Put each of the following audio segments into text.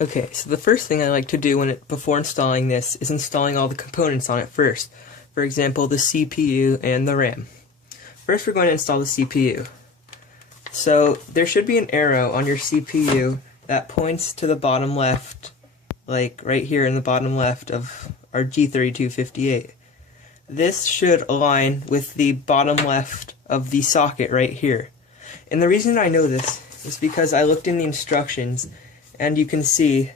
Okay, so the first thing I like to do before installing this is installing all the components on it first. For example, the CPU and the RAM. First we're going to install the CPU. So there should be an arrow on your CPU that points to the bottom left, like right here in the bottom left of our G3258. This should align with the bottom left of the socket right here. And the reason I know this is because I looked in the instructions and you can see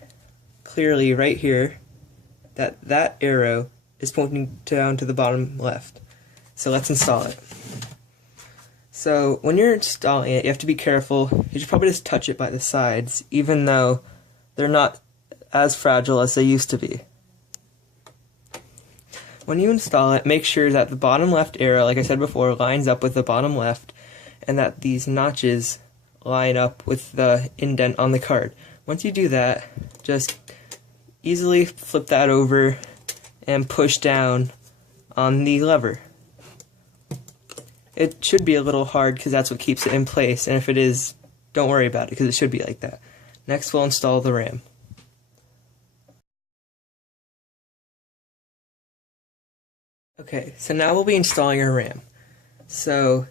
clearly right here that that arrow is pointing down to the bottom left. So let's install it. So when you're installing it, you have to be careful. You should probably just touch it by the sides, even though they're not as fragile as they used to be. When you install it, make sure that the bottom left arrow, like I said before, lines up with the bottom left, and that these notches line up with the indent on the card. Once you do that, just easily flip that over and push down on the lever. It should be a little hard because that's what keeps it in place, and if it is, don't worry about it because it should be like that. Next we'll install the RAM. Okay, so now we'll be installing our RAM. So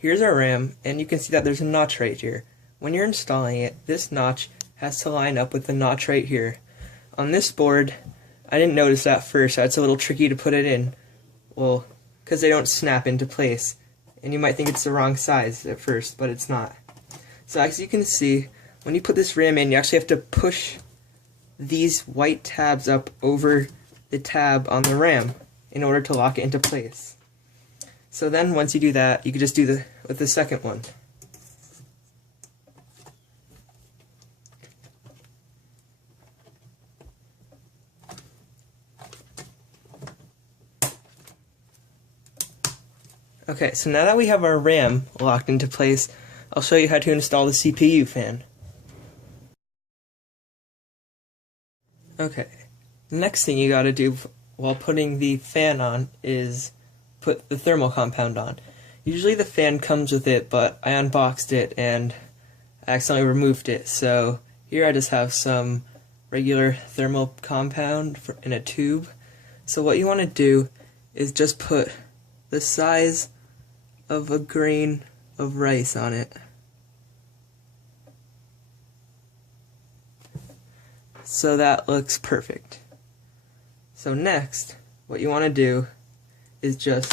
here's our RAM, and you can see that there's a notch right here. When you're installing it, this notch has to line up with the notch right here. On this board, I didn't notice that first, so it's a little tricky to put it in. Well, because they don't snap into place. And you might think it's the wrong size at first, but it's not. So as you can see, when you put this RAM in, you actually have to push these white tabs up over the tab on the RAM in order to lock it into place. So then once you do that, you can just do with the second one. Okay, so now that we have our RAM locked into place, I'll show you how to install the CPU fan. Okay, the next thing you gotta do while putting the fan on is put the thermal compound on. Usually the fan comes with it, but I unboxed it and accidentally removed it, so here I just have some regular thermal compound in a tube. So what you want to do is just put the size of a grain of rice on it. So that looks perfect. So next, what you want to do is just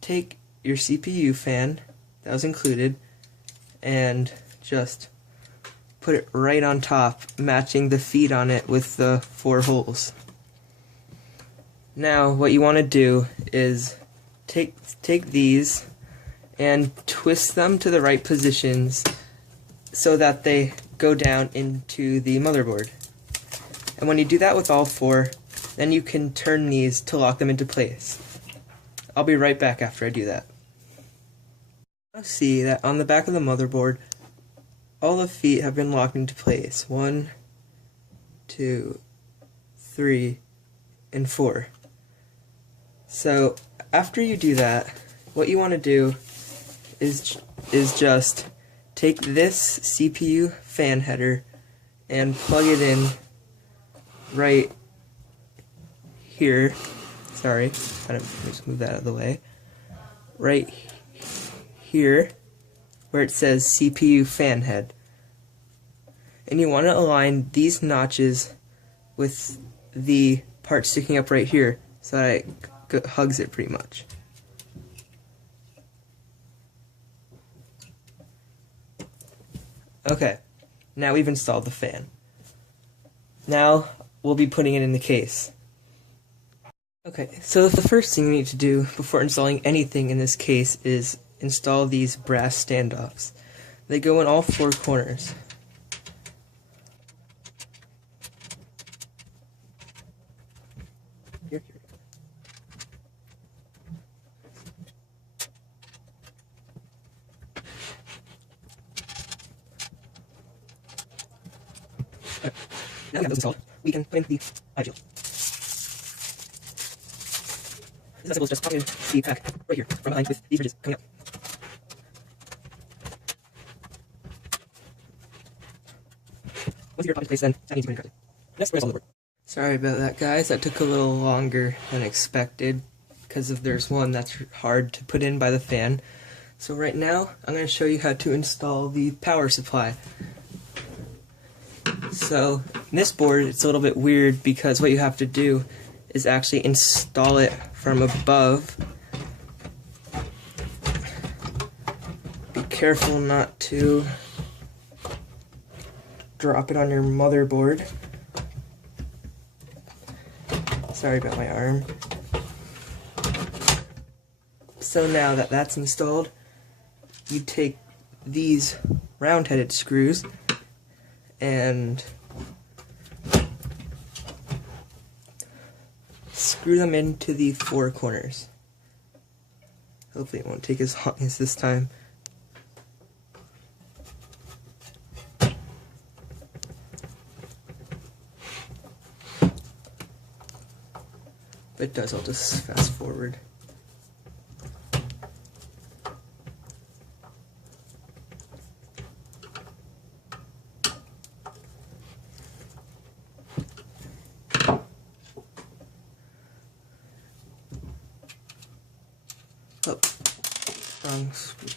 take your CPU fan that was included and just put it right on top, matching the feed on it with the 4 holes. Now what you want to do is take these and twist them to the right positions so that they go down into the motherboard. And when you do that with all 4, then you can turn these to lock them into place. I'll be right back after I do that. Now see that on the back of the motherboard, all the feet have been locked into place. 1, 2, 3, and 4. So after you do that, what you want to do is just take this CPU fan header and plug it in right here. Sorry, just move that out of the way. Right here, where it says CPU fan head. And you want to align these notches with the part sticking up right here so that it hugs it pretty much. Okay, now we've installed the fan. Now we'll be putting it in the case. Okay, so the first thing you need to do before installing anything in this case is install these brass standoffs. They go in all 4 corners. Here. Okay. Now we have those installed, we can put in the eye shield. This is just popping in the pack right here from behind with these ridges coming up. Once you're in place, then that needs to be corrected. Next, we're going to solder the board. Sorry about that, guys. That took a little longer than expected because there's one that's hard to put in by the fan. So right now, I'm going to show you how to install the power supply. So in this board, it's a little bit weird because what you have to do is actually install it from above. Be careful not to drop it on your motherboard. Sorry about my arm. So now that that's installed, you take these round-headed screws and screw them into the four corners. Hopefully it won't take as long as this time. If it does, I'll just fast forward. Oh, wrong screw.